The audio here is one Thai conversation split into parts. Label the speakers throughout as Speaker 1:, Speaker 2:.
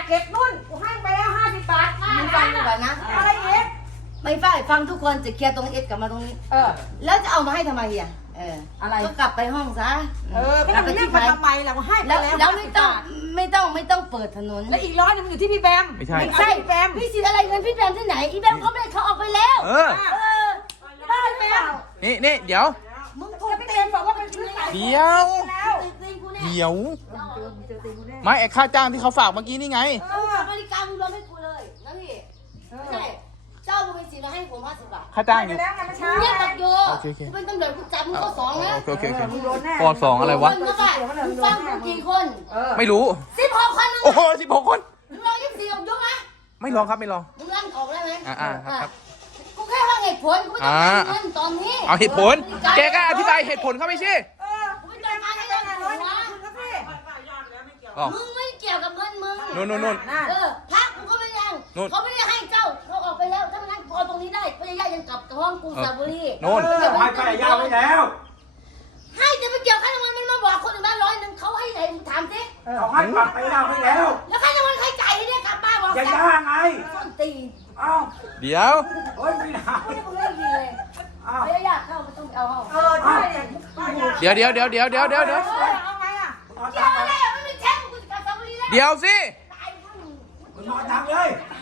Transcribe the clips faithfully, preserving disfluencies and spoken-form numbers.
Speaker 1: เก็บนุ่นกูให้ไปแล้วห้าสิบบาทมา
Speaker 2: มึงฟังกูก่อนนะ
Speaker 1: อะไรเอ็ด
Speaker 2: ไม่ฟังฟังทุกคนจะเคลียร์ตรงเอ็ดกลับมาตรงนี้เออแล้วจะเอามาให้ทำไมอ่ะเอออะไรก็กลับไปห้องซะ
Speaker 1: เออกลับไปที่ทำไมล่ะกูให้ไป
Speaker 2: แล้ว
Speaker 1: แล้ว
Speaker 2: แล้วไม่ต้องไม่ต้องไม่ต้องเปิดถนน
Speaker 1: แล้วอีกร้อยนึงอยู่ที่พี่แบม
Speaker 3: ไม่ใช่
Speaker 2: ไม่ใช่แบมพี่สิอะไรเงินพี่แบมที่ไหนอีแบมเขาไม่ได้เขาออกไปแล้ว
Speaker 3: เออ
Speaker 2: เออบ้าแบม
Speaker 3: นี่นี่เดี๋ยว
Speaker 2: มึงโทรพี่แบมบอกว่าเป็นซื้อไหน
Speaker 3: เดี๋ยว
Speaker 2: แล้ว
Speaker 3: เดี๋ยว ไม่ไอ้ค่าจ้างที่เขาฝากเมื่อกี้นี่ไง
Speaker 2: เออบริการมึงรวมให้กูเลยนะพี่ไม่ใช่เจ้ามึงเป็นสิมาให้ผมห้าสิบบาท
Speaker 3: ค่าจ้างอยู่
Speaker 1: แล้วไงเมื่อเช้า
Speaker 2: เรียกบักโย
Speaker 3: โอเคโอเค
Speaker 2: กูเป็นตำรวจกูจับมึงข้อสองนะ
Speaker 3: โอเคโอเคโอเค
Speaker 1: มึงโดนแน่
Speaker 3: ปอสองอะไรวะ
Speaker 2: คนนะป่ะมึงฟังกูกี่คน
Speaker 3: ไม่รู้
Speaker 2: สิบหกคนมึง
Speaker 3: โอ้โหสิบหกคน
Speaker 2: มึงลองยี่สิบสี่ยกนะ
Speaker 3: ไม่ลองครับไม่ลอง
Speaker 2: มึงลั่นออกได้ไหม
Speaker 3: อ่าอ่าครับครับ
Speaker 2: กูแค่ว่าเหตุผลกูไม่ต้องการเงินตอนนี้
Speaker 3: เอาเหตุผล แกก็อธิบายเหตุผลเข้าไปสิ
Speaker 1: เออ
Speaker 2: กูไม่ต้องการให้เงินหัว
Speaker 1: คุณครับพี่
Speaker 3: อ๋อ
Speaker 2: มึงไม่เกี่ยวกับเงินมึง
Speaker 3: นู่นนู่นนู่น
Speaker 2: เออพักกูก็ไม่ยัง
Speaker 3: นู่น
Speaker 2: เขาไม่ได้ให้เจ้าเขาออกไปแล้วถ้างั้นพอตรงนี้ได้ก็จะย้ายยังกลับห้องกรุงสระบุรี
Speaker 3: โน่น
Speaker 4: ให้ไปยาวไว้แล้ว
Speaker 2: ให้จะไปเกี่ยวค่าน้ำมันมันมาบอกคนอื่นบ้านร้อยหนึ่งเขาให้ไหนมึงถามสิ
Speaker 4: เขาให้ปรับไปยาวไว้แล้ว
Speaker 2: แล้วค่าน้ำมันใครจ่ายให้เนี่ยกลับบ้านบอก
Speaker 4: อย่า
Speaker 2: จ้า
Speaker 4: ย่าไง
Speaker 2: ส้นตีน
Speaker 4: เอ้า
Speaker 3: เดี๋ยว
Speaker 4: เฮ้ยไม่ได้
Speaker 2: ไม่ต้องเล่นดีเลย
Speaker 4: เอ้า
Speaker 2: ไม่ยากเข้าไม่ต้องเอาเข้า
Speaker 1: เออใช่เนี่ย
Speaker 3: เดี๋ยวเดี๋ยวเดี๋ยวเดี๋ยวเดี๋ยวเดี๋ยวเดี๋ยว
Speaker 1: เออเอาไงอ่ะ
Speaker 4: นอน
Speaker 2: เกี่
Speaker 4: ตั
Speaker 2: ยว
Speaker 4: ง
Speaker 2: อะไร
Speaker 4: เลย
Speaker 2: อ่ะมันไม่แช่งกูจะกลับสระบุรีแล้ว
Speaker 3: เดี๋ยวสิ
Speaker 2: ตายทั้งมึง
Speaker 4: มึงนอนตังเลย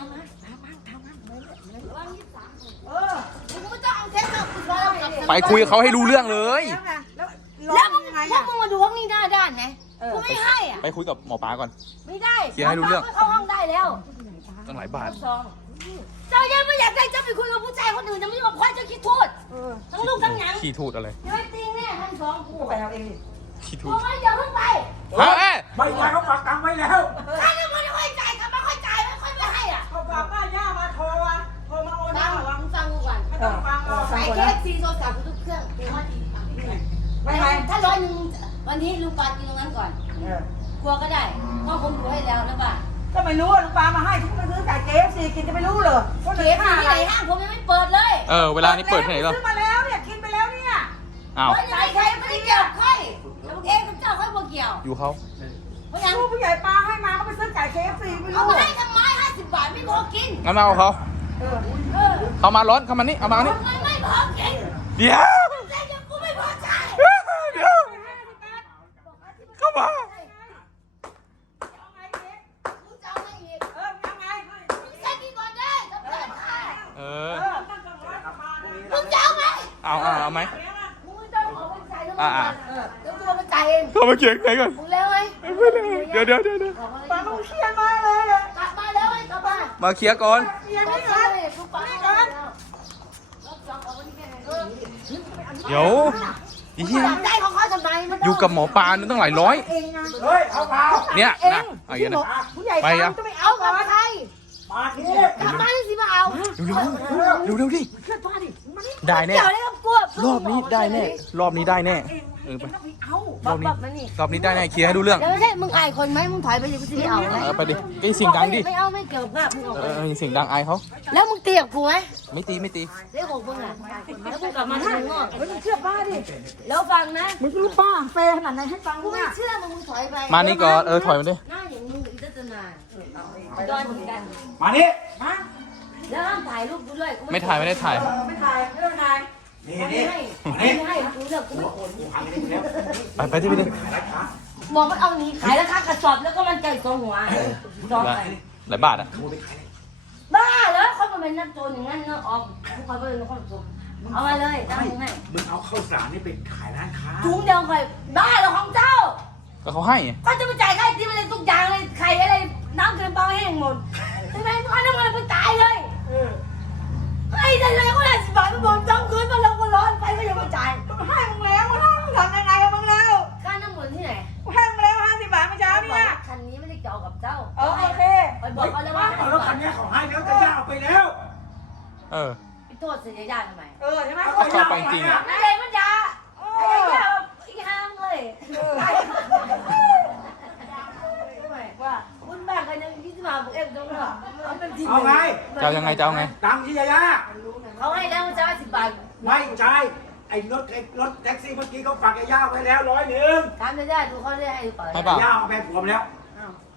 Speaker 2: วันที่สาม
Speaker 1: เออ
Speaker 2: มึงไม่ต้องเอาแช่งมากูรอเรากลับสระบุรี
Speaker 3: ไปคุยกับเขาให้รู้เรื่องเลย
Speaker 1: แล้วไงแล้ว
Speaker 2: แล้วมึง
Speaker 1: ยังไง
Speaker 2: พว
Speaker 1: อ่ะ
Speaker 2: กมึงมาดูห้องนี้หน้าด้านไหมกูไม่ให้อ่ะ
Speaker 3: ไปคุยกับหมอปลาก่อน
Speaker 2: ไม่ได้
Speaker 3: เคลียร์ให้รู้เรื่อง
Speaker 2: เข้าห้องได้แล้ว
Speaker 3: ตั้งหลายบาท
Speaker 2: สองเจ้ายังไม่อยากได้เจ้าไปคุยกับผู้ชายคนอื่นจะไม่ยอมคว้าเจ้าคิดโทษ
Speaker 1: เออ
Speaker 2: ทั้งลูกทั้งหยัง
Speaker 3: ขี้ทูดอะไร
Speaker 2: อย่าไปติงเนี่ยทั้งสองกู
Speaker 1: ไปเอาเองดิ
Speaker 3: ขี้
Speaker 2: บ
Speaker 3: ทู
Speaker 2: อ
Speaker 3: ด
Speaker 2: กว่าอย่าเพิ่งไป
Speaker 3: เฮ้ย
Speaker 4: ไม่ได้เขาฝากตังไว้แล้ว
Speaker 2: ถ้ายังไม่ได้ค่อยจ่ายกลับมาค่อยจ่ายไม่ค่อยไม่ให้อ่ะ
Speaker 1: เขาฝากป้าย่ามาโทรอ่ะโทรมาโอน
Speaker 2: ฟั
Speaker 1: มาง เหรอ
Speaker 2: มึงฟังกูก่อน
Speaker 1: ไม่ต้องฟังหรอก
Speaker 2: ใส่เคสซีโทรศัพท์กูทุกเครื่องเดี๋ยวว่าดี
Speaker 1: ไม่ไง
Speaker 2: ถ้าร้อยหนึ่งวันนี้ลูกปลากินตรงนั้นก่อน
Speaker 1: เออก
Speaker 2: ลัวก็ได้เพราะผมดูให้แล้วนะป่ะ
Speaker 1: ก็ไม่รู้ว่าลูกปลามาให้ทุกคนซื้อจากเจฟซีกินจะไม่รู้เหรอว่า
Speaker 2: เค
Speaker 1: เหลือ
Speaker 2: ส
Speaker 1: ค่า
Speaker 2: ที่
Speaker 1: อะไร
Speaker 2: ไหนห้างผมยังไม่เปิดเลย
Speaker 3: เออ เวลานี้เปิดที่ไหนเหรอ
Speaker 1: ซื้อมาแล้วเนี่ยกินไปแล้วเนี่ย
Speaker 3: อ้าว
Speaker 2: ร้อยหนึ่งใครไม่ได้เกี่ยวค่อยแล้วเองกับเจ้าค่อยบ่เกี่ยว
Speaker 3: อยู่เขา
Speaker 2: เพราะงั้น
Speaker 1: ลูกผู้ใหญ่ปลาให้มาก็ไปซื้อไก่เคฟซีไม่
Speaker 2: เอา
Speaker 1: รู้
Speaker 2: มาให้ทำไมห้าสิบบาทไม่พอกิน
Speaker 3: งั้นมาเอาเขา
Speaker 1: เออ
Speaker 2: เออ
Speaker 3: เขามาร้อนเขามานี่เอามานี่
Speaker 2: ทำไมไม่พอกิน
Speaker 3: เดี๋ยว
Speaker 2: แต่ยังกูไม่พอใจ
Speaker 3: เดี๋ยวเข้ามา
Speaker 1: เอาไงเจ๊
Speaker 2: มึงจะเอาไงอีก
Speaker 1: เออเอาไง
Speaker 2: มึงใช้กินก่อนได้จะเปิดค่ะ
Speaker 3: เอ
Speaker 1: เอ
Speaker 3: อ
Speaker 1: อตั้งสองร้อยกว่าบาทเลย
Speaker 2: มึงจะเอาไหม
Speaker 3: เอาเอาเอาไหม
Speaker 2: มึงไม่ต้องเอาไปจ่ายแล้วมึง
Speaker 3: อ่า
Speaker 2: เออแล้วกูเอาไปจ่ายเอง
Speaker 3: เข้ามาเขียงไหนก่อน
Speaker 2: มึงแล้วไหม
Speaker 3: เดี๋ยวเดี๋ยวเดี๋ยวเดี๋ยว
Speaker 1: ปลาลูกเครียดมากเลยอะ
Speaker 2: กลับมาแล้วไหมกลับมา
Speaker 3: มาเคลียร์ก่อน
Speaker 1: เครียด
Speaker 2: ไม่
Speaker 1: ไม่
Speaker 2: ก่
Speaker 1: ก่
Speaker 2: อ
Speaker 1: อน น
Speaker 2: เลยทุกปากนี่ก่อนรับจองเอาไว้ที่แค่ไหนเออ
Speaker 3: เดี๋ยวอี
Speaker 2: มึง
Speaker 3: เหี้ย
Speaker 2: อยากได้ของเขาทำไมมัน
Speaker 3: อยู่กับหมอปลานี่ตั้งหลายร้อย
Speaker 1: เองนะ
Speaker 4: เฮ้ยเอาเปล่า
Speaker 3: เนี่ยนะเอาอย่างนี้นะ
Speaker 1: ผู้ใหญ่
Speaker 3: ไป
Speaker 1: ปลา
Speaker 3: อ่ะ
Speaker 1: จะไม่
Speaker 2: เอา
Speaker 1: เอา
Speaker 2: กั
Speaker 1: ก่อบ น
Speaker 2: ใคร
Speaker 4: มาที
Speaker 2: กลับมาที่สิมาเอา
Speaker 3: เร็วเร็วเร็วๆดิ
Speaker 1: เชื่อป้าดิมันนี่
Speaker 3: ได้แน่
Speaker 2: เดี๋ยวได้กับกู
Speaker 3: รอบนี้ได้แน่ รอบนี้ได้แน่
Speaker 1: เอง
Speaker 3: เออไป
Speaker 1: ต้องไปเอา
Speaker 3: รอบนี้
Speaker 2: แบบมันนี่
Speaker 3: รอบนี้ได้แน่เคลียร์ให้รู้เรื่อง
Speaker 2: แล้วไม่ใช่มึงอายคนไหมมึงถอยไปดิกูจะไม่เอาไหม
Speaker 3: เออไปดิไอ้เสิ่งดังดิ
Speaker 2: ไม่เอาไม่เกี่ยวกับมึงออก
Speaker 3: เอ
Speaker 2: ไป
Speaker 3: อเออเสิ่งดังอายเขา
Speaker 2: แล้วมึงตีกับกูไหม
Speaker 3: ไม่ตีไม่ตี
Speaker 2: เรื่องของมึงอ่ะแล้วกูกลับมาที่มึงงอก
Speaker 1: เฮ้ยมึงเชื่อป้าดิ
Speaker 2: แล้วฟังนะ
Speaker 1: มึงรู้ป้าเฟย์ขนาดไหนให้ฟัง
Speaker 2: กู
Speaker 1: มึง
Speaker 2: ไม่
Speaker 1: อ่ะ
Speaker 2: เชื่อมึงมึงถอยไป
Speaker 3: มานี่ก่อนเออถอยมาดิ
Speaker 2: หน้าอย่างมึงอีกจะนานดอยเหมือนกัน
Speaker 4: มานี่
Speaker 1: มา
Speaker 2: แล้วห้ามถ่ายรูปกูด้วย
Speaker 3: ไม่ถ่ายไม่ได้ถ่าย
Speaker 1: ไม่ถ่ายไม่ต้องถ่าย
Speaker 4: นี่
Speaker 2: ไม่
Speaker 4: นี่
Speaker 2: ให้
Speaker 4: มา
Speaker 2: ไม่
Speaker 4: นี่
Speaker 2: ให้กูเลิกกูไม่
Speaker 4: กูพังไปแล้ว
Speaker 3: ไปไปที่ไปดิ
Speaker 4: ขายร้านค้า
Speaker 2: บอกมันเอาหนีขายแล้วค่ากระสอบแล้วก็มันใจสองหัวสอง
Speaker 3: หลา
Speaker 2: ไป
Speaker 3: ยหลายบาทอ่ะ
Speaker 4: ขโมยไปขายเลย
Speaker 2: บ้าเหรอเขาเป็นนักโจรอย่างนั้นเนาะออกทุกคนก็เลยนักโจรเอามาเลยตั้งมึงให้
Speaker 4: มึงเอาข้าวสารนี่ไปขายร้านค้า
Speaker 2: ถุงเดียวใครบ้าเหรอของเจ้า
Speaker 3: ก็เขาให้ไง
Speaker 2: ก็จะไปจ่ายค่าที่อะไรทุกอย่างเลยไข่อะไรน้ำเกลือเปล่าแห้งหมดใช่ไหมทุกอันน้ำมันไปตายเลย
Speaker 1: เออ
Speaker 2: ไอ้เด็กเลยก็ได้สิบบาทมาบอกจ้องคืนมาเราก็ร้อนไปก็ยังไม่จ่าย
Speaker 1: ต้องให้มึงแล้วมึงให้มึงทำยังไงกับมึงแล้ว
Speaker 2: ค่าน้ำมันที่ไหน
Speaker 1: ให้มึงแล้วห้าสิบบาทเมื่อเช้าเนี่ย
Speaker 2: คันนี้ไม่ได้เกี่ยวกับเจ้า
Speaker 1: เออโอเค
Speaker 2: ไปบอกเขาแล้วว่า
Speaker 4: เอารถคันนี้เขาให้แล้วจะย่าเอาไปแล้ว
Speaker 3: เออ
Speaker 2: ไปโทษเสียญาติทำไม
Speaker 1: เออใช่ไหม
Speaker 3: เข้าไปจริงอ่ะ
Speaker 2: ไม่ได้มันยาไอ้ยาอีห้างเลยว่าคุณบ้านกันยังยี่สิบห้าบุกเอ็มตรงนั้นเอาเป็นที
Speaker 4: เอาไง
Speaker 3: จะเอายังไงจะเอาไง
Speaker 4: ตังค์ที่ยาย่า
Speaker 2: เขาให้แล้วมันจะให้สิบบาท
Speaker 4: ไม่ใช่ไอ้รถไอ้รถแท็กซี่เมื่อกี้เขาฝากยาย่าไว้แล้วร้อยหนึ่ง
Speaker 2: ถามได้ดูเขาได้ให้หรือเปล่า
Speaker 3: ให้เปล่า
Speaker 4: ย่าเอาไปผัวมแล้ว
Speaker 1: ก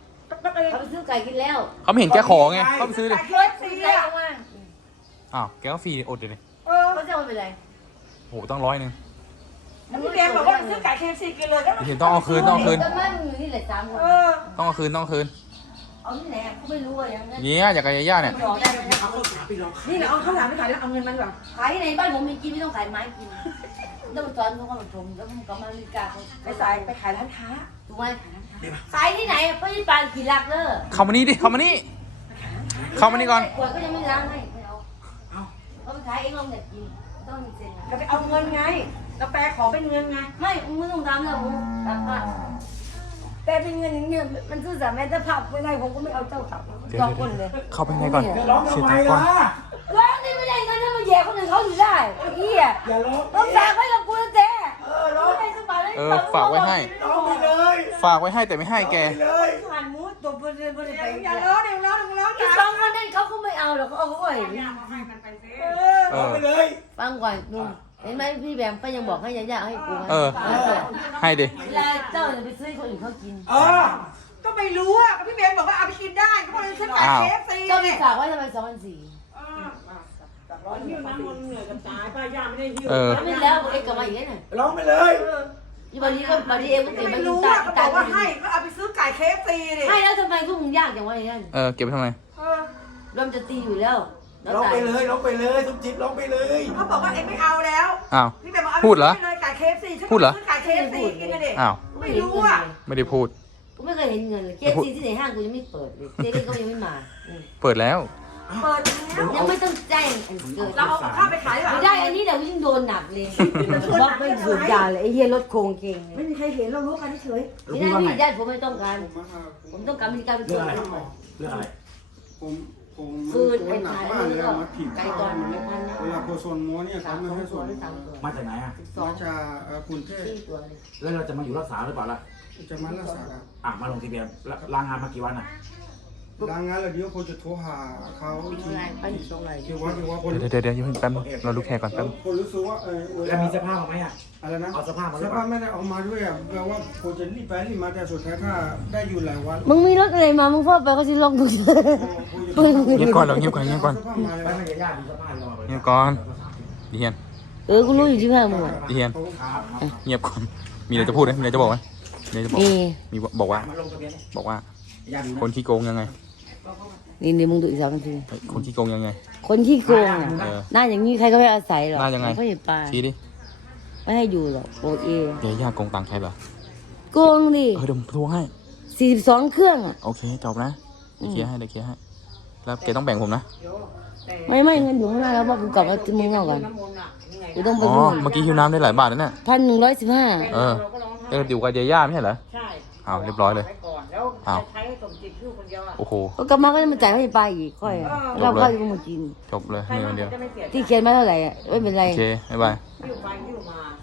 Speaker 1: ก็เลย
Speaker 2: เขาไปซื้อไก่กินแล้ว
Speaker 3: เขาไม่เห็นแกขอไงเขาไปซื้อดิ
Speaker 1: ไก่เคฟซี
Speaker 2: ไก่
Speaker 1: อ่ะ
Speaker 2: ออกมา
Speaker 3: อ้าวแกก็ฟรีอดเลย
Speaker 1: เออ
Speaker 2: เขาจะเอาไปเลย
Speaker 3: โหต้องร้อยหนึ่ง
Speaker 1: แล้วพี่แดงบอกว่าซื้อไก่เคฟซีกินเลยก็
Speaker 3: เห็นต้องเอาคืนต้องเอาคืน
Speaker 2: แต่มันอยู่นี่แหละสามคน
Speaker 1: เออ
Speaker 3: ต้องเอาคืนต้องเอาคืน
Speaker 2: เอาที่ไหนเขาไม่รู้อะอย่างนั้น
Speaker 3: เนี่ยอยากกับยาย่าเนี่ย
Speaker 2: บอกได้ไหมนะ
Speaker 4: เอาข้าวสารไปลอง
Speaker 1: นี่เราเอาข้าวหลามไปขายแล้วเอาเงินมันก่อน
Speaker 2: ขายที่ไหนบ้านผมมีกินไม่ต้องขายไม้กินต้องมาสอนเขาเข้ามาชมแล้วมันก็มาลิกาเขา
Speaker 1: ไปใส่ไปขายร้านค้า
Speaker 2: ถูกไหมขายที่ไหนก็ยี่ปานกี่หลักเลย
Speaker 3: เข้ามานี่ดิเข้ามานี่เข้ามานี่ก่อน
Speaker 2: ขวดก็ยังไม่ล้างให้ไม่เอาเอาไปขายเองลองเด็ดกินต้องมีเซ็น
Speaker 1: ก็ไปเอาเงินไงกาแฟขอเป็นเงินไง
Speaker 2: ไม่ไม่ต้องทำแล้วผมทำอ่ะแต่เป็นเงินอย่างเงี้ยมันซื้อสามแม่ถ้าผับไม่ได้ผมก็ไม่เอาเจ้าขับ
Speaker 3: เดี๋ยว
Speaker 2: สองคนเลย
Speaker 3: เข้าไปข้างในก่อน
Speaker 4: ร้อง
Speaker 3: เสีย
Speaker 4: ทำไม
Speaker 3: ตังค์ก่อน
Speaker 4: ล่ะ
Speaker 2: ร้องนี่ไม่ได้เงินถ้ามาแย่คนอื่นเขาอยู่ได้ไอ้เหี้ย
Speaker 4: อย่าร้อง
Speaker 2: ต้องฝากไว้กับกูนะเจ๊
Speaker 4: เออร้อง
Speaker 2: ไม่ได้สบายเลย
Speaker 3: เออฝากไว้ให้
Speaker 4: ร้องไปเลย
Speaker 3: ฝากไว้ให้แต่ไม่ให้แก
Speaker 4: ไปเลย
Speaker 2: ผ่านมูดตัวเพื่อนเพื่อนไป
Speaker 1: อย่าล้อเดี๋ยวล้อเดี๋ยวล้อ
Speaker 2: อีกสองคนนั้นเขาก็ไม่เอาหรอกเขาเอาเขาก็เห็น
Speaker 1: เออ
Speaker 3: เอ
Speaker 4: ร้อง
Speaker 3: อ
Speaker 4: ไปเลย
Speaker 2: ฟังก่อนดูเห็นไหมพี่แบมก็ยังบอกให้ยาๆให้กู
Speaker 3: เออ ให้ดิ
Speaker 2: เวลาเจ้าจะไปซื้อคนอื่นเขากิน
Speaker 4: เออ
Speaker 1: ก็ไม่รู้อ่ะก็พี่เบนบอกว่าเอาไปกินได้ก็เลยซื้อไก่เคฟซี
Speaker 2: เจ้าไป
Speaker 1: เนี่ย
Speaker 2: ฝากไว้ทำไมสองพันสี่
Speaker 1: หิ้วน้ำมันเหนื่อยกับตายป้าย่าไม่ได้หิ้ว
Speaker 3: เออ
Speaker 2: แล้วไม่แล้วเอ็กกลับมาอีกแล้วเนี่ย
Speaker 4: ร้องไปเลย
Speaker 2: ยี่วันนี้ก็วันนี้เอ็กก็ตื่น
Speaker 1: ไม่
Speaker 2: มากิน
Speaker 1: รู้
Speaker 2: ตา
Speaker 1: อ่ะก็บ
Speaker 2: ตา
Speaker 1: อกว่าให้ก็เอาไปซื้อไก่เคฟซีดิ
Speaker 2: ให้แล้วทำไมพวกมึงยากจังวะอย่างนั้น
Speaker 3: เออเก็บไว้ทำไม
Speaker 1: เออ
Speaker 2: เริ่มจะตีอยู่แล้วแล้ว
Speaker 4: ร้อง
Speaker 2: ตา
Speaker 4: ไป
Speaker 2: ย
Speaker 4: เลยร้องไปเลยทุกจิตร้องไปเลย
Speaker 1: เขาบอกว่าเอ็งไม่เอาแล้ว
Speaker 3: อ้าว
Speaker 1: พี่เบนบอกเอา
Speaker 3: พูดเหรอ
Speaker 1: ไปเลยไก่เคฟซี
Speaker 3: พูดเหรอ
Speaker 1: ซื้อไก่เคฟซีกินกันดิ
Speaker 3: อ้าว
Speaker 1: ไม่รู้อ่ะ
Speaker 3: ไม่ได้พูด
Speaker 2: กูไม่เคยเห็นเงินเลยเคสซีที่ไหนห้างกูยังไม่เปิดเลยเจ๊ก็ยังไม่มา
Speaker 3: เปิดแล้ว
Speaker 1: เปิดแล้ว
Speaker 2: ยังไม่ต้องแจ้งเกิด
Speaker 1: เราเอาข้าวไปขายดีกว่า
Speaker 2: ไม่ได้อันนี้เดี๋ยวยิ่งโดนหนักเลยว่าไม่สูบยาเลยไอ้เหี้ยรถโครงเก่ง
Speaker 1: ไม่มีใครเห็นเรารู้กันเฉย
Speaker 2: ไม่ได้พี่ญาติผมไม่ต้องการ ผมต้องการมีการเป็น
Speaker 4: เรื่
Speaker 2: ตั
Speaker 4: อง
Speaker 2: ว
Speaker 4: อะไร
Speaker 2: หน่อย
Speaker 4: เรื่องอะไร
Speaker 5: ผมผม
Speaker 2: คืน
Speaker 5: โด
Speaker 2: ไอ้
Speaker 5: นหนัก
Speaker 2: ขาย
Speaker 5: บ้าน
Speaker 2: นี่
Speaker 5: แล้ว
Speaker 2: ก็
Speaker 5: มาถีบ
Speaker 2: ไก่
Speaker 5: ข้าว
Speaker 2: ตอนไม่ทันนะ
Speaker 5: เวลาโคส่วนหมอเนี่ย
Speaker 2: สา
Speaker 5: เขา
Speaker 2: ม
Speaker 5: ไม่
Speaker 2: ตัว
Speaker 5: ให้
Speaker 2: ส
Speaker 5: ส่
Speaker 2: อ
Speaker 5: วน
Speaker 2: งหรือสามตัว
Speaker 4: มาจากไหนอ่ะ
Speaker 2: สอง
Speaker 5: มาจากเอ่อกรุงเทพ
Speaker 2: สี่ตัวเลย
Speaker 4: แล้วเราจะมาอยู่รักษาหรือเปล่าล่ะ
Speaker 5: จะมารักษาครับ
Speaker 4: อ่ะมาลงทะเบียนแล้วลางานมากี่วันอ่ะ
Speaker 5: ลางานแล้วเดี๋ยวผมจะโทรหาเขาอีกที
Speaker 2: อะไรไปสองอะไร
Speaker 5: ที่ว่าที่ว่าคน
Speaker 3: เดี๋ยวเดี๋ยวเดี๋ยวอย่าเพิ่งแป๊บนึงเราลูกแขกก่อนแป๊บ
Speaker 5: คนรู้สึกว่าเออเว
Speaker 4: แล้ว
Speaker 5: ลา
Speaker 4: มีเสื้อผ้ามาไหมอ่ะ
Speaker 5: อะไรนะ
Speaker 4: เอาเสื้อผ้ามาหรื
Speaker 5: เสื้
Speaker 4: อ
Speaker 5: อ
Speaker 4: เป
Speaker 5: ผ้า
Speaker 4: ล่า
Speaker 5: ไม่ได้เอามาด้วยอ่ะแปลว่าผมจะรีบไปรีบมาแต่สุดท้ายถ้าได้อยู่หลายวัน
Speaker 2: มึงมีรถอะไรมามึงพ่อไปเขาจะลองดูเถอะ
Speaker 3: เงียบก่อนเราเงียบก่อนเงียบก่อน
Speaker 5: สื้ผ้ามา
Speaker 4: แล้
Speaker 5: แล้ว ว
Speaker 4: ไม่ญาติมีเสื้อผ้าเราเอาไป
Speaker 3: เงียบก่อนดิเฮียน
Speaker 2: เออกูรู้อยู่ที่ผ้ามึง
Speaker 3: ดิเฮียน
Speaker 4: ครับครับ
Speaker 3: เงียบก่อน มีอะไรจะพูดไหมมีอะไรจะบอกไหมมีอะไรจะบอก
Speaker 2: นี่
Speaker 3: มีบอกว่า
Speaker 4: มาลงทะเบียน
Speaker 3: บอกว่า
Speaker 4: ญาติมี
Speaker 3: คนขี้โกงยังไง
Speaker 2: นี่นี่มึงดูอีกสองนาที
Speaker 3: เฮ้ยคนขี้โกงยังไง
Speaker 2: คนที่โกงอ่ะ
Speaker 3: เออ
Speaker 2: หน้าอย่างนี้ใครก็ไม่อาศัยหรอก
Speaker 3: หน้ายังไง
Speaker 2: เขาเห็นปลา
Speaker 3: ชี้ดิ
Speaker 2: ไม่ให้อยู่หรอกโอเอ
Speaker 3: เดี๋ยวย่าโกงตังค์ใครเหรอ
Speaker 2: โกงดิ
Speaker 3: เออเดี๋ยวผมทวงให้
Speaker 2: สี่สิบสองเครื่องอ่ะ
Speaker 3: โอเคจบนะเดี๋ยวเคลียร์ให้เดี๋ยวเคลียร์ให้ แล้วแกต้องแบ่งผมนะ
Speaker 2: ไม่ไม่เงินอยู่ข้างหน้าแล้วบอกกูกลับมาที่มึงเอากันกูต้องไป
Speaker 3: อ๋อ
Speaker 2: นู่น
Speaker 3: เมื่อกี้หิวน้ำได้หลายบาทนะเนี่ย
Speaker 2: พันหนึ่งร้อยสิบห้า
Speaker 3: เออเอออยู่กับยาย่าไม่ใช่เหรอ
Speaker 1: ใช่
Speaker 3: อ้าวเรียบร้อยเลย
Speaker 1: ไปก่อนแล้ว
Speaker 3: อ้าว
Speaker 1: จะใช้สมจิตชื่อคนเดียวอ่ะ
Speaker 3: โอ้โห
Speaker 2: ก็กลับมาก็จะมาจ่ายให้ปลาอีกค่อยอะเราเข้าอยู่มากิน
Speaker 3: จบเลย
Speaker 1: ใคร
Speaker 3: มี
Speaker 1: มั
Speaker 3: คน นเดียว
Speaker 1: จะไม่เสีย
Speaker 2: ที่เขียนมาเท่าไหร่อ่ะไม่เป็นไร
Speaker 3: โอเคบ๊ายบาย
Speaker 1: หิ้วไปหิ้วมา